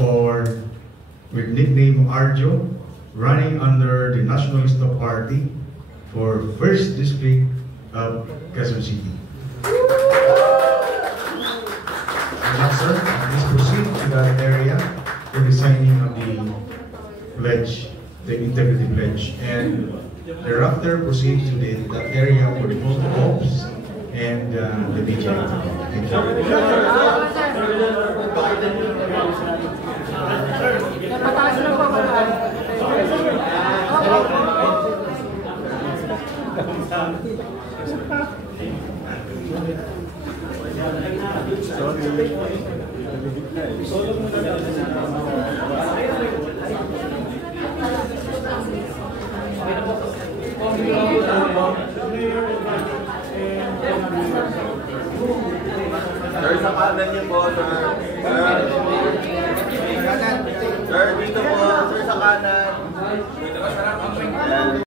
or with nickname Arjo, running under the Nationalista Party for 1st District of Quezon City. Now, sir, please proceed to that area for the signing of the pledge, the integrity pledge, and thereafter proceed to that area for the photo ops and the media. Thank you. Sir, sa kanan niyo po, sir. Sir, dito po. Sir, sa kanan.